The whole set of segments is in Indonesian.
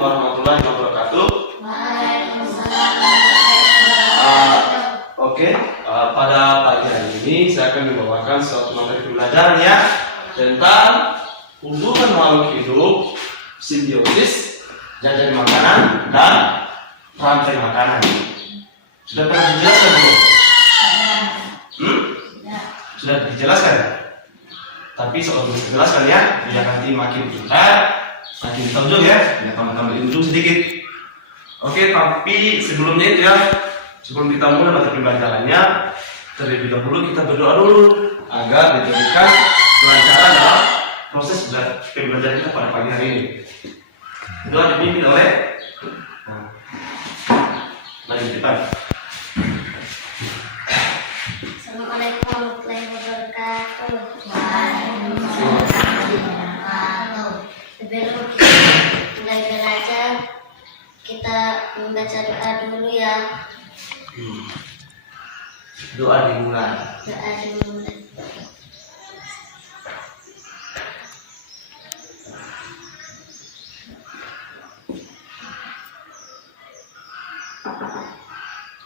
warahmatullahi wabarakatuh. Oke, pada pagi hari ini saya akan membawakan suatu materi pembelajaran ya tentang hubungan makhluk hidup, simbiosis, jajan makanan, dan rantai makanan. Sudah pernah dijelaskan belum? Sudah dijelaskan? Tapi soal belum dijelaskan ya, biar nanti makin pintar, makin tahu juga ya, biar tambah ilmu sedikit. Oke, tapi sebelumnya itu ya, sebelum kita mulai materi pembelajarannya, terlebih dahulu kita berdoa dulu agar diberikan kelancaran dalam proses pembelajaran kita pada pagi hari ini. Doa dipimpin oleh mari depan. Assalamualaikum warahmatullahi wabarakatuh. Sebelum kita mulai belajar, kita membaca doa dulu ya. Doa dimulai. Doa dimulai.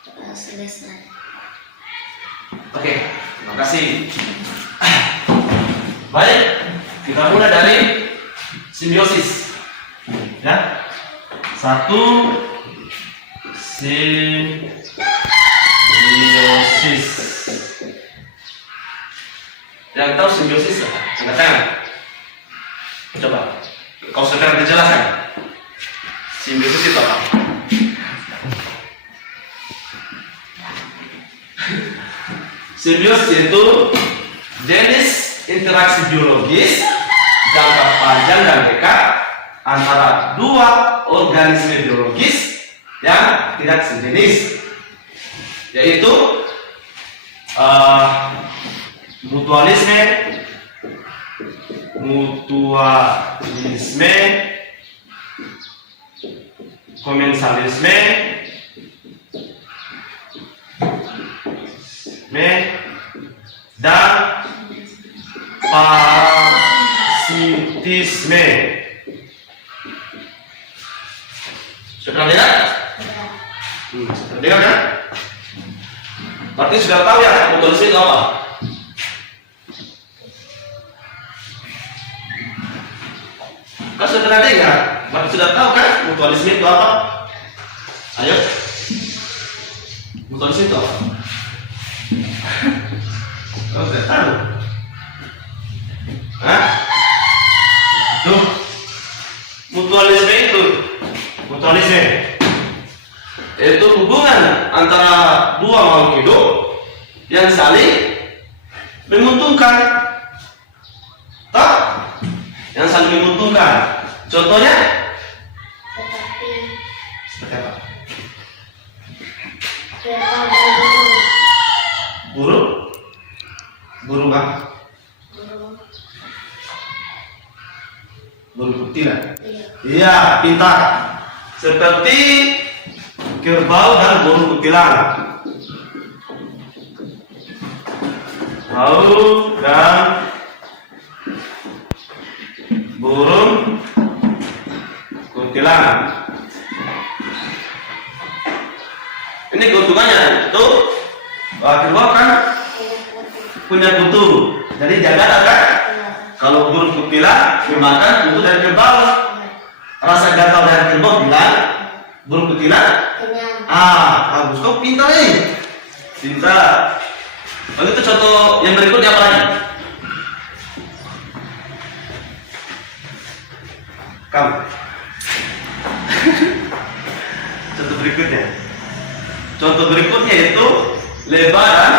Doa selesai. Oke, terima kasih. Baik, kita mulai dari simbiosis. Ya, satu simbiosis. Yang tahu simbiosis, angkat tangan. Coba, kau sekarang dijelaskan. Simbiosis itu apa? Simbiosis itu jenis interaksi biologis jangka panjang dan dekat antara dua organisme biologis yang tidak sejenis, yaitu mutualisme, komensalisme, dan parasitisme. Sudah dengar? Sudah dengar kan? Berarti sudah tahu ya mutualisme itu apa? Kan sudah pernah dengar? Berarti sudah tahu kan mutualisme itu apa? Ayo, mutualisme itu apa? Kau tidak tahu? Hah? Tuh, mutualisme itu hubungan antara dua makhluk hidup yang saling menguntungkan. Tak? Yang saling menguntungkan. Contohnya? Seperti apa? Burung apa? Burung kutilang. Iya, pintar. Seperti kerbau dan burung kutilang. Kerbau dan burung kutilang. Ini keuntungannya itu kerbau kan punya kutu, jadi jaga kan. Kalau burung kutilang dimakan kutu dari kerbau, rasa gatal dari kerbau bilang burung kutilang bagus. Kau pintar nih, pintar. Begitu contoh yang berikutnya apa lagi? Kamu. Contoh berikutnya itu lebah dan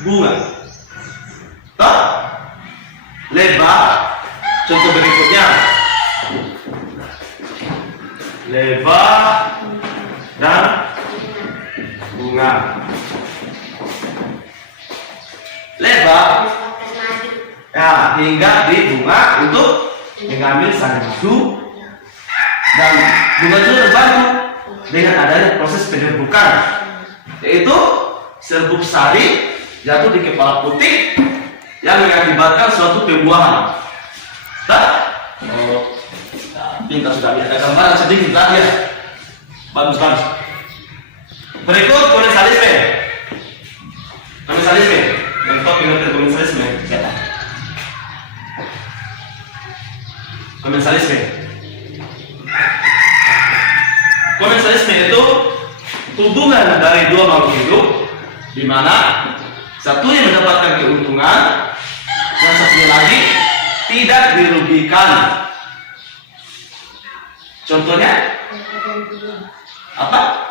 bunga. Toh? Lebah. Contoh berikutnya lebah dan bunga. Lebah ya hingga di bunga untuk mengambil sari madu, dan bunga itu terbantu dengan adanya proses penyerbukan, yaitu serbuk sari jatuh di kepala putih yang mengakibatkan suatu pembuahan. Oh, Pintar sudah, ada gambaran sedikit lagi ya. Bagus. Berikut komensalisme. Bentuk pengertian komensalisme. Komensalisme itu hubungan dari dua makhluk hidup, di mana satunya mendapatkan keuntungan dan satunya lagi tidak dirugikan. Contohnya apa?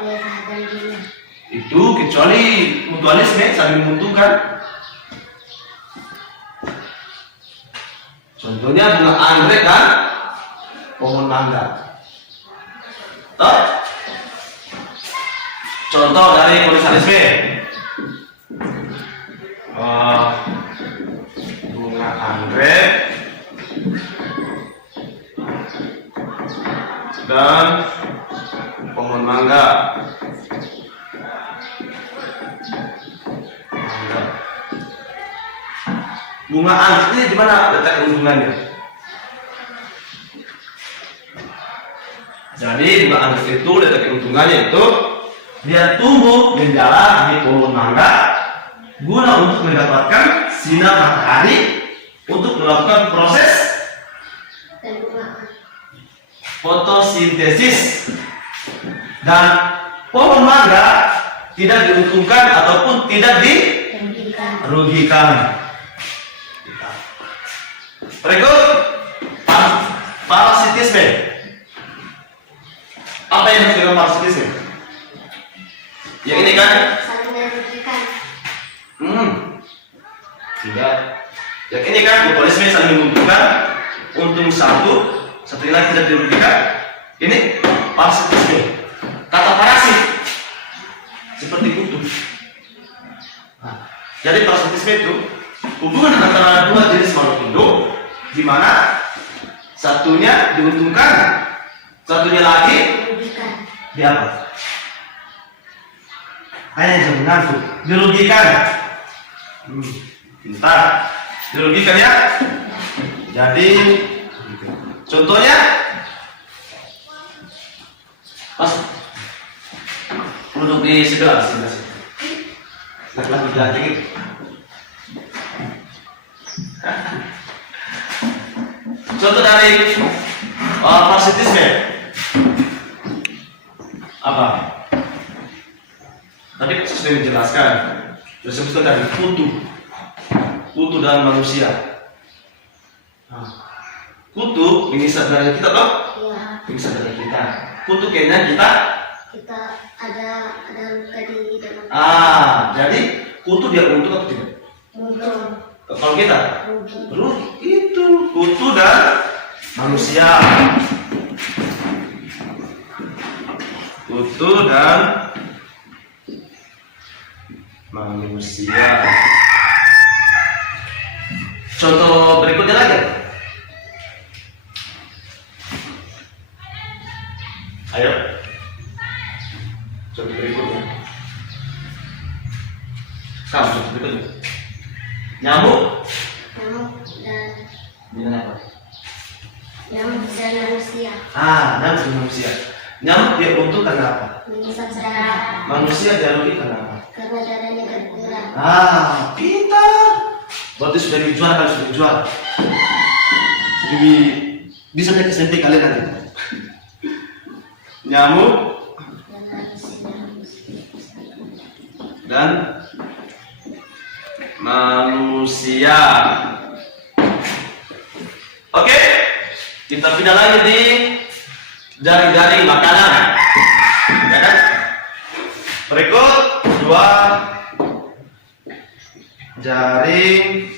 Itu kecuali mutualisme saling menguntungkan. Contohnya bunga anggrek dan pohon mangga. Toh? Contoh dari komensalisme. Bunga anggrek dan pohon mangga. Bunga anggrek ini gimana letak keuntungannya? Jadi bunga anggrek itu letak keuntungannya itu dia tumbuh menjalar di pohon mangga guna untuk mendapatkan sinar matahari untuk melakukan proses fotosintesis, dan pohon mangga tidak diuntungkan ataupun tidak dirugikan. Berikut parasitisme. Apa yang disebut parasitisme? Yang ini kan? Saling merugikan. Tidak. Yang ini kan mutualisme saling menguntungkan, untung satu lagi tidak dirugikan. Ini parasitisme. Kata parasit seperti kutu. Jadi parasitisme itu hubungan antara dua jenis makhluk hidup, di mana satunya diuntungkan, satunya lagi di apa? Hanya yang mengantuk, dirugikan. Pintar, dirugikan ya. Jadi contohnya pas duduk di sebelah laki-laki gitu. Contoh dari parasitisme apa? Tadi sudah dijelaskan, sudah sebutkan tadi kutu dalam manusia. Kutu mengisap dari kita toh? Iya. Mengisap dari kita. Kutu kayaknya kita ada luka di dalam. Jadi kutu dia untung atau tidak? Untung. Kalau kita rugi. Itu kutu dan manusia. Kutu dan manusia. Contoh berikutnya lagi. Ayo. Contoh berikutnya. Contoh berikutnya. Nyamuk dan apa? Nyamuk dan manusia. Nyamuk dan manusia. Nyamuk dia untung karena apa? Mengisap darah. Manusia dia rugi karena apa? Karena darahnya berkurang. Pintar. Berarti sudah dijual kan, sudah dijual. Jadi bisa naik SMP kalian nanti. Nyamuk dan manusia. Oke, kita pindah lagi di jaring-jaring makanan. Ya kan? Berikut dua jaring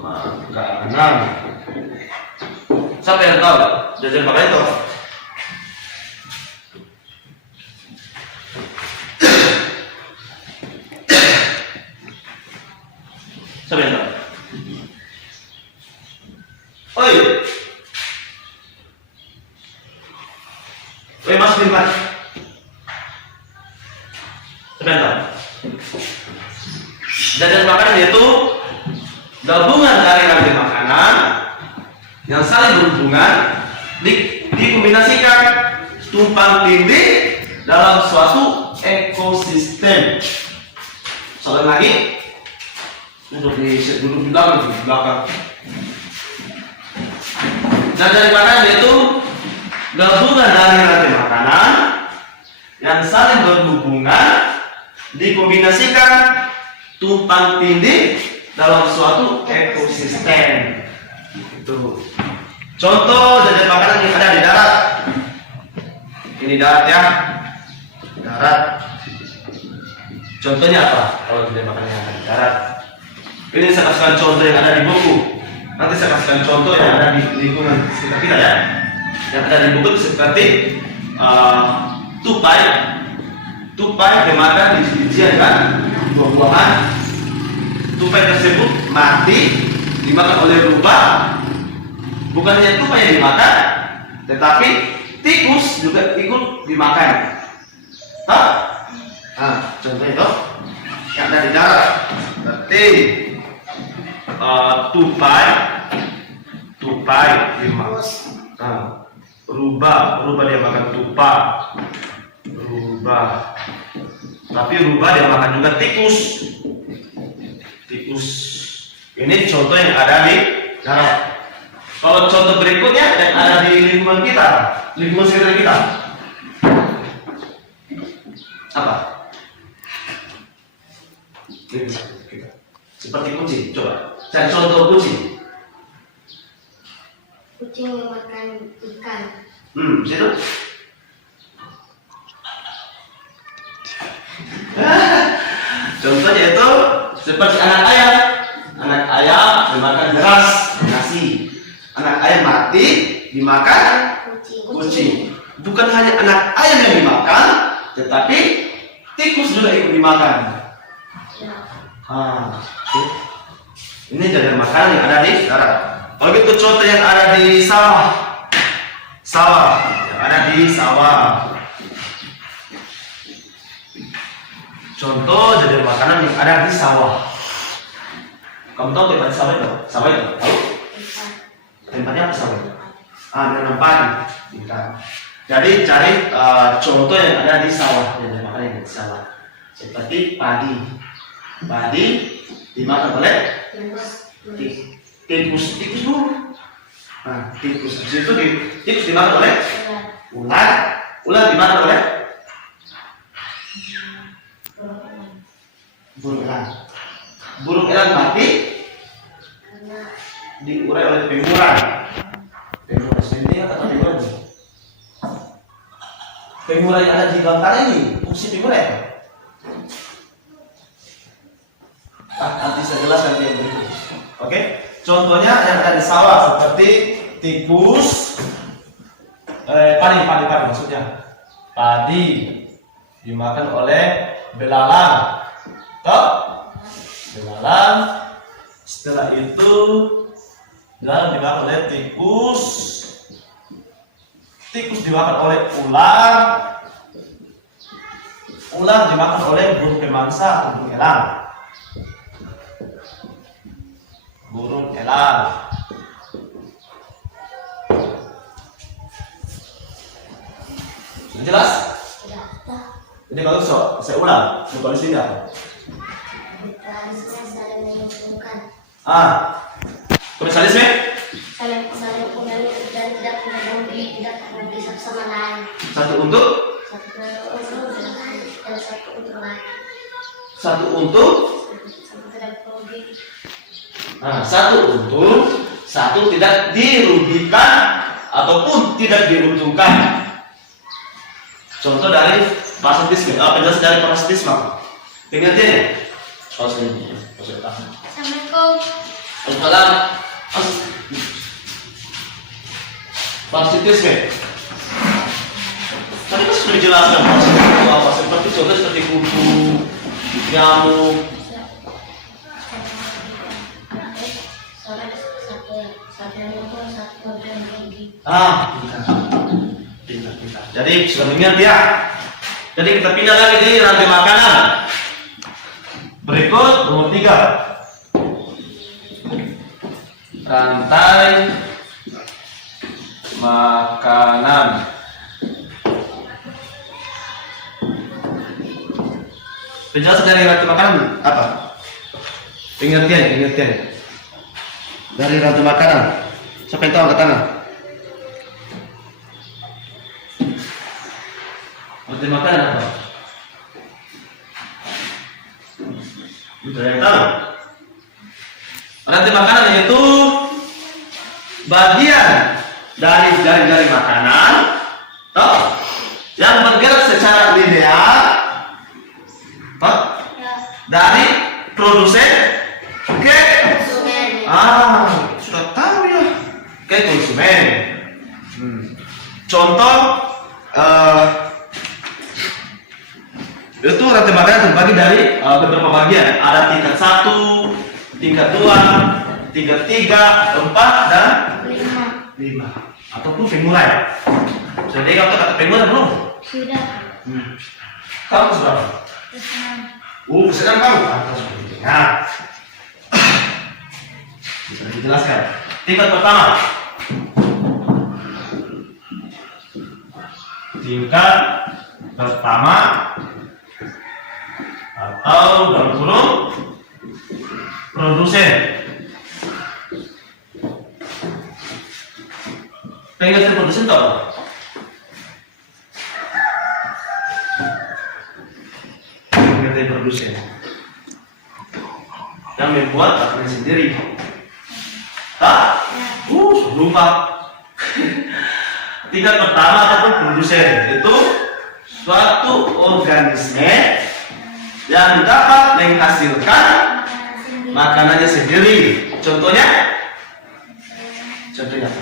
makanan. Siapa yang tahu jaring makanan itu? Siapa yang tahu? Oi, Mas Firman. Siapa yang tahu? Jajan makanan itu gabungan dari rantai makanan yang saling berhubungan dikombinasikan tumpang tindih dalam suatu ekosistem. Sekali lagi, duduk di belakang. Dan dari makanan yaitu gabungan dari rantai makanan yang saling berhubungan dikombinasikan tumpang tindih dalam suatu ekosistem. Itu contoh jajan makanan yang ada di darat. Ini darat ya, darat. Contohnya apa? Kalau jajan makanan yang ada di darat. Ini saya kasihkan contoh yang ada di buku. Nanti saya kasihkan contoh yang ada di lingkungan sekitar kita ya. Yang ada di buku seperti tupai dimakan di biji-bijian kan, buah-buahan. Tupai tersebut mati dimakan oleh rubah. Bukannya tupai yang dimakan, tetapi tikus juga ikut dimakan. Contoh itu yang ada di darat. Berarti tupai dimakan. Rubah dia makan tupai. Tapi rubah dia makan juga tikus. Ini contoh yang ada di darat. Kalau contoh berikutnya yang ada di lingkungan kita, lingkungan sekitar kita, apa? Seperti kucing. Coba cari contoh kucing. Kucing memakan ikan. Situ. Contohnya itu seperti anak ayam. Anak ayam dimakan beras, nasi. Anak ayam mati dimakan kucing. Bukan hanya anak ayam yang dimakan, tetapi tikus juga ikut dimakan. Ini jajan makanan yang ada di darat. Kalau gitu contoh yang ada di sawah, yang ada di sawah. Contoh jajan makanan yang ada di sawah. Kamu tahu tempat sawah itu? Sawah itu tahu? Tempatnya apa sawah itu? Menanam padi. Jadi cari contoh yang ada di sawah, jajan makanan yang ada di sawah. Seperti padi. Padi dimakan oleh tikus dulu. Tikus. Habis itu tikus dimakan oleh ular. Ular dimakan oleh burung elang. Burung elang mati diurai oleh pengurai. Pengurai atau pengurai? Pengurai yang ada di gambar ini, fungsi pengurai apa? Nanti saya jelaskan yang berikut. Oke, contohnya yang ada di sawah seperti tikus, padi maksudnya. Padi dimakan oleh belalang. Belalang. Setelah itu belalang dimakan oleh tikus. Tikus dimakan oleh ular. Ular dimakan oleh burung pemangsa, burung elang. Burung elang. Sudah jelas? Jadi kalau saya ulang, bukan di sini apa? Saling menguntungkan. Komisarisme? Saling menguntungkan dan tidak merugi satu sama lain. Satu untuk? Satu untuk lain. Satu untuk? Satu tidak merugi. Satu untuk, satu tidak dirugikan ataupun tidak diuntungkan. Contoh dari parasitisme, penjelasan dari parasitisme. Pengertiannya? Assalamualaikum. Waalaikumsalam. Parasitisme. Tadi kan sudah dijelaskan parasitisme apa? Seperti contoh seperti kutu, nyamuk. Pintar. Jadi sudah mengerti ya. Jadi kita pindah lagi di rantai makanan. Berikut nomor 3. rantai makanan. Penjelasan dari rantai makanan apa? Pengertian dari rantai makanan. Siapa yang tahu angkat tangan? Rantai makanan apa? Tidak yang tahu. Rantai makanan yaitu bagian dari jari-jari makanan yang bergerak secara linear dari produsen ke konsumen. sudah tahu ya, ke konsumen. Contoh itu rantai makanan terbagi dari beberapa bagian. Ada tingkat 1, tingkat 2, tingkat 3, 4 dan 5 ataupun femurai. Sudah dengar kata femurai belum? Sudah. Kamu sudah? Sedang kamu? Nah, bisa dijelaskan. Tingkat pertama. Tingkat pertama atau dalam kurung produsen. Pengertian produsen itu apa? Pengertian produsen yang membuat makanan sendiri. Lupa. Tingkat pertama ataupun produsen itu suatu organisme yang dapat menghasilkan makanannya sendiri. Contohnya apa?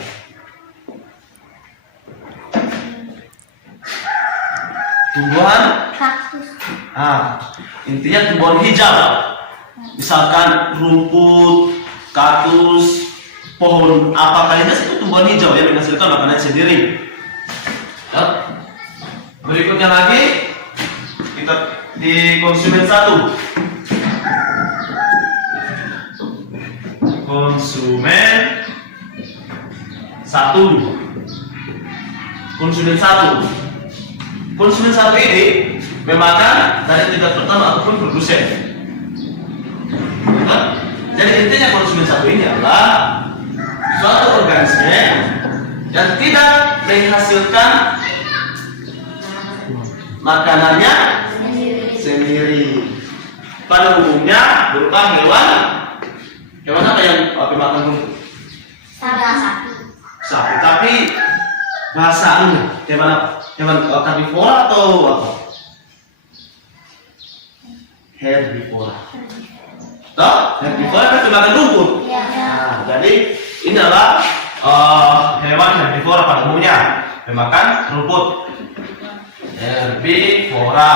Tumbuhan Kaktus. Intinya tumbuhan hijau, misalkan rumput, kaktus, pohon apa kalinya itu tumbuhan hijau yang menghasilkan makanan sendiri. Berikutnya lagi kita di konsumen 1. Konsumen 1. Konsumen 1 ini memakan dari tingkat pertama ataupun produsen. Jadi intinya konsumen 1 ini adalah suatu organisme yang tidak menghasilkan makanannya sendiri. Pada umumnya berupa hewan apa yang makan rumput? Sapi. Tapi bahasanya hewan karnivora atau apa? Herbivora. Herbivora kan makan rumput. Jadi ini adalah hewan herbivora pada umumnya memakan rumput. Herbivora.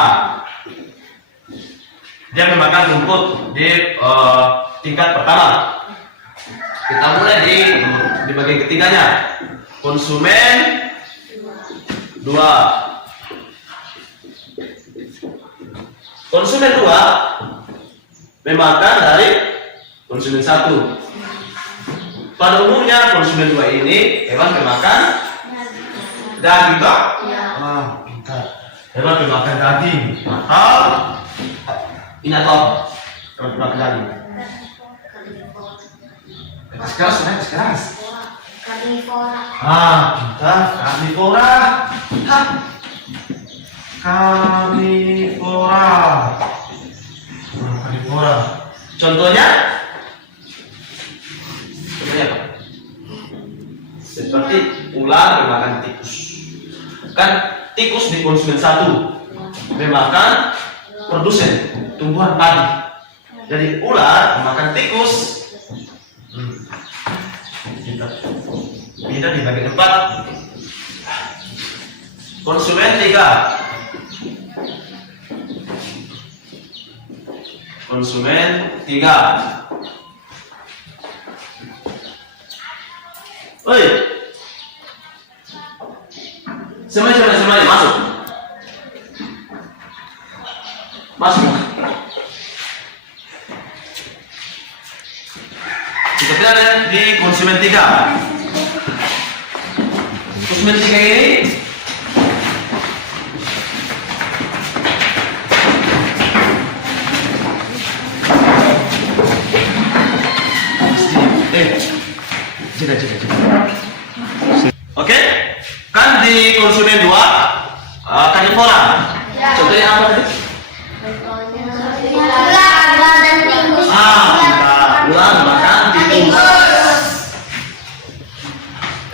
Dia memakan rumput di tingkat pertama. Kita mulai di bagian ketiganya. Konsumen 2. Konsumen 2 memakan dari konsumen 1. Pada umumnya konsumen 2 ini hewan pemakan daging, toh? Pintar. Hewan pemakan daging atau ini atau hewan pemakan daging. Keras. Karnivora. Pintar. Karnivora. Karnivora. Contohnya apa? Seperti ular memakan tikus. Kan tikus di konsumen 1 memakan produsen tumbuhan padi. Jadi ular memakan tikus. Kita di bagian 4. Konsumen 3. Konsumen 3. Oi. Semuanya masuk. Kita lihat lihat di konsumen 3. Konsumen 3 ini jeda. Oke, kan di konsumen 2 karnivora. Ya. Contohnya apa tadi? Ular dan tikus. Ular makan tikus.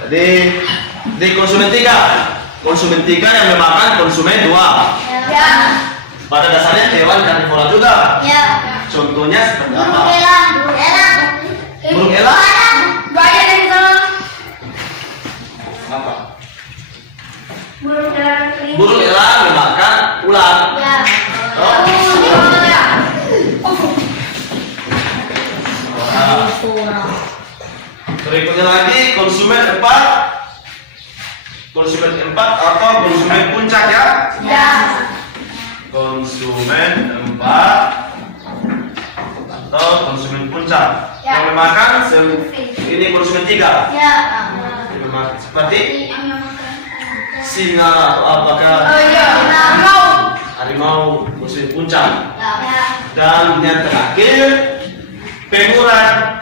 Jadi di konsumen 3 yang memakan konsumen 2. Ya. Pada dasarnya hewan karnivora juga. Ya. Contohnya seperti Burung apa? elang. Burung elang? Banyak dari sana. Apa? Burung elang. Burung elang memakan ular. Ya. Oh. Berikutnya lagi konsumen 4. Konsumen 4 atau konsumen puncak ya? Ya. Konsumen 4 atau konsumen puncak. Ya. Yang memakan ini konsumen 3. Ya. Yang memakan seperti singa atau apakah harimau konsumen puncak. Ya. Dan yang terakhir pengurai.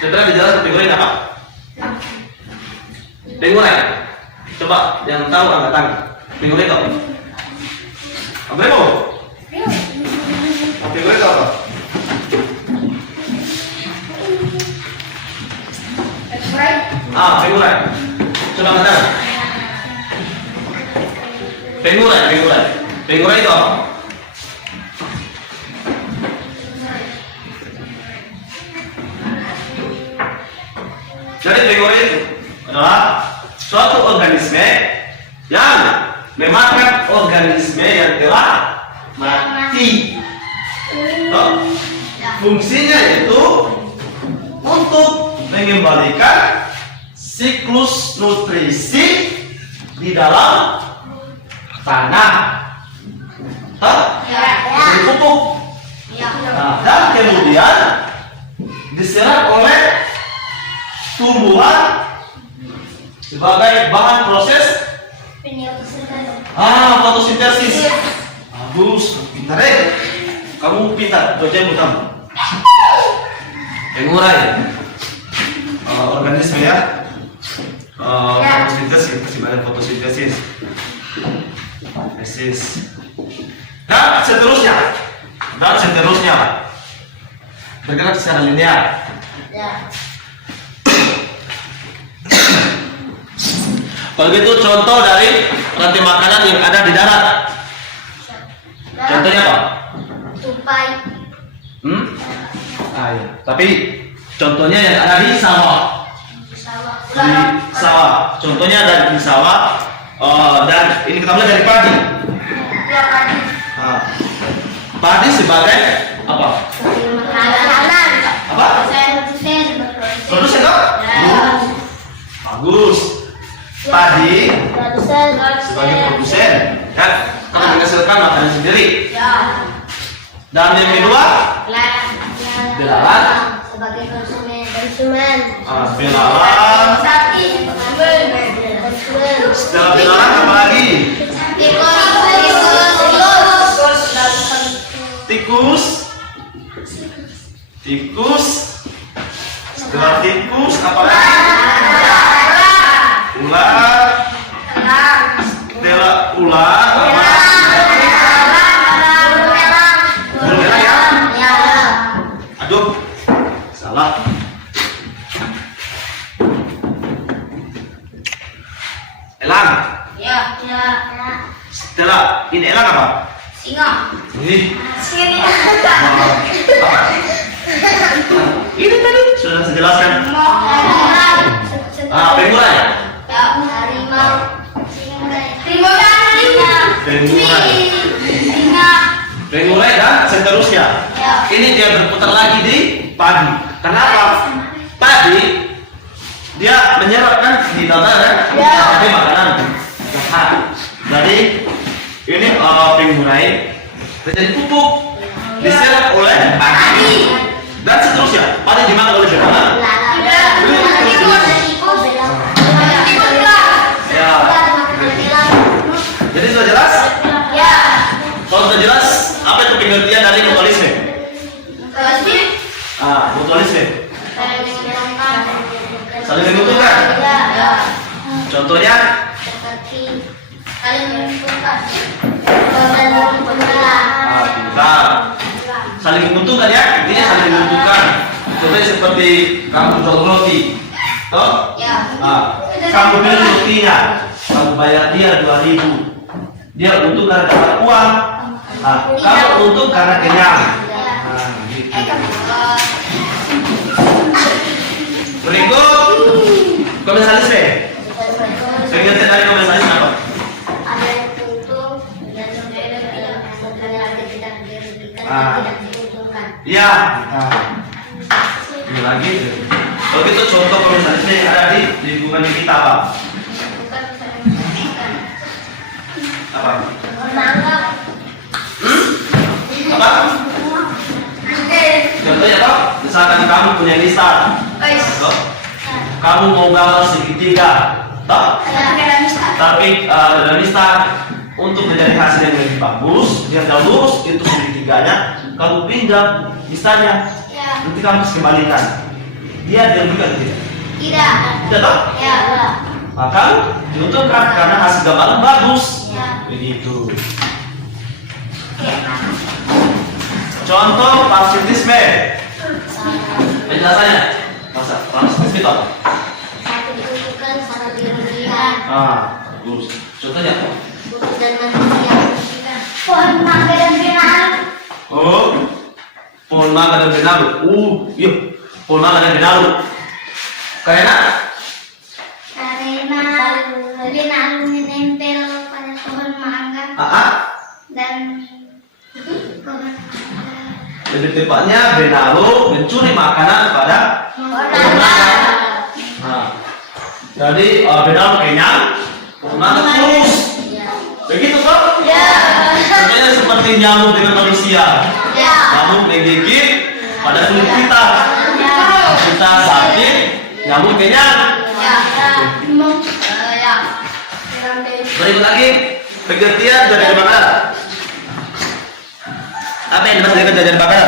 Setelah dijelaskan pengurai apa? Pengurai. Coba yang tahu angkat tangan. Pengurai itu apa? Apa itu? Pengurai itu apa? Pengurai. Coba angkat tangan. Pengurai itu apa? Jadi pengurai itu adalah suatu organisme yang memakan organisme yang telah mati. Fungsinya itu untuk mengembalikan siklus nutrisi di dalam tanah. Jadi pupuk. Dan kemudian diserap oleh tumbuhan sebagai bahan proses fotosintesis. Bagus, pintar kamu pintar, dojen kamu. Pengurai organisme ya. Fotosintesis, sebagai fotosintesis. Dan seterusnya. Bergerak secara linear. Ya. Kalau gitu contoh dari rantai makanan yang ada di darat. Contohnya apa? Tupai. Iya. Tapi contohnya yang ada di sawah. Di sawah. Contohnya ada di sawah. Dan ini kita mulai dari padi. Ya, padi. Padi sebagai apa? Makanan. Apa? Produsen dong? Bagus. Padi sebagai produsen kan karena menghasilkan makanan sendiri. Ya. Dan yang kedua belalang sebagai konsumen. Belalang. Sapi. Setelah belalang apa lagi? Tikus. Setelah tikus apa lagi? Ular. Setelah ular apa? Burung elang ya? Aduh, salah. Elang. Ya. Setelah ini elang apa? Singa. Ini Singa. apa? Ini tadi sudah saya jelaskan. Pengurai. Ya, harimau. Pengurai dan seterusnya. Ya. Ini dia berputar lagi di padi. Kenapa? Padi dia menyerap kan di tanah kan? Ya. Sebagai makanan. Jadi ini pengurai terjadi pupuk, diserap oleh aki, dan seterusnya. Pada di mana oleh siapa? Ya. Jadi sudah jelas? Kalau sudah jelas, apa itu pengertian dari mutualisme? Mutualisme. Saling menguntungkan. Contohnya? Pintar. Saling menguntungkan ya, intinya saling menguntungkan. Contohnya seperti kamu jual roti, toh? Kamu beli rotinya, kamu bayar dia 2.000. Dia untung karena dapat uang. Kamu untung karena kenyang. Gitu. Berikut komisalisme. Pengertian dari komisalisme apa? Ada yang untung dan tidak diuntungkan. Iya. Ini lagi. Kalau gitu contoh komisalisme yang ada di lingkungan kita apa? Apa? Apa? Contohnya apa? Misalkan kamu punya lista, kamu mau gambar segitiga, toh? Tapi dalam lista untuk menjadi hasil yang lebih bagus, yang lurus itu segitiganya, kamu pinjam listanya, nanti kamu harus kembalikan. Dia dirugikan tidak? Tidak, toh? Maka diuntungkan karena hasil gambaran bagus. Begitu. Contoh parasitisme. Penjelasannya. Masa parasitisme itu apa? Satu diuntungkan, satu dirugikan. Bagus. Contohnya apa? Buku dan manusia. Pohon mangga dan benalu. Oh, pohon mangga dan benalu. Iya, pohon mangga dan benalu. Karena benalu menempel pada pohon mangga dan pohon mangga. lebih tepatnya benalu mencuri makanan pada pohon mangga. Jadi benalu kenyang, pohon mangga kurus. Begitu toh? Sebenarnya seperti nyamuk dengan manusia. Nyamuk menggigit pada kulit kita. Kita sakit, nyamuk kenyang. Berikut lagi pengertian jajan bakar. Apa yang dimaksud dengan jajan bakar?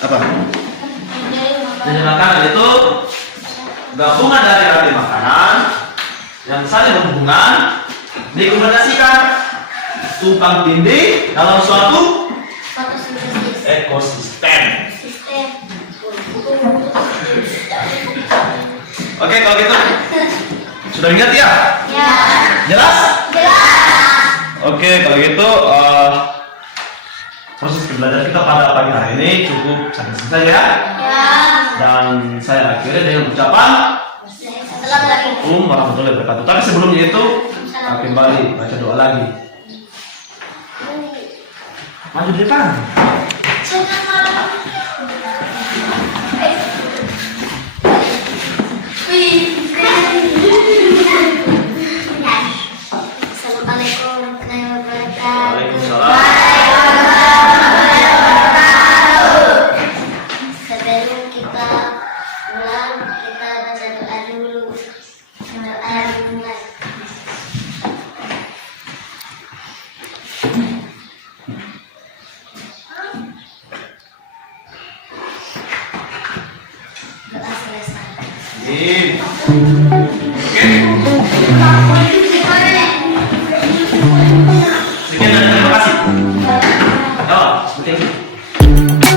Apa? Jajan makanan itu gabungan dari rantai makanan yang saling berhubungan dikombinasikan tumpang tindih dalam suatu ekosistem. Oke, kalau gitu sudah ingat ya? Jelas? Oke, kalau gitu proses pembelajaran kita pada pagi hari ini cukup sampai selesai ya. Dan saya akhiri dengan ucapan Assalamualaikum warahmatullahi wabarakatuh. Tapi sebelumnya itu kembali baca doa lagi. Maju di depan. Assalamualaikum warahmatullahi wabarakatuh. Waalaikumsalam. Sebelum kita pulang, kita baca doa dulu. Doa dimulai. Doa selesai. Sekian dan terima kasih. Oh, thank you.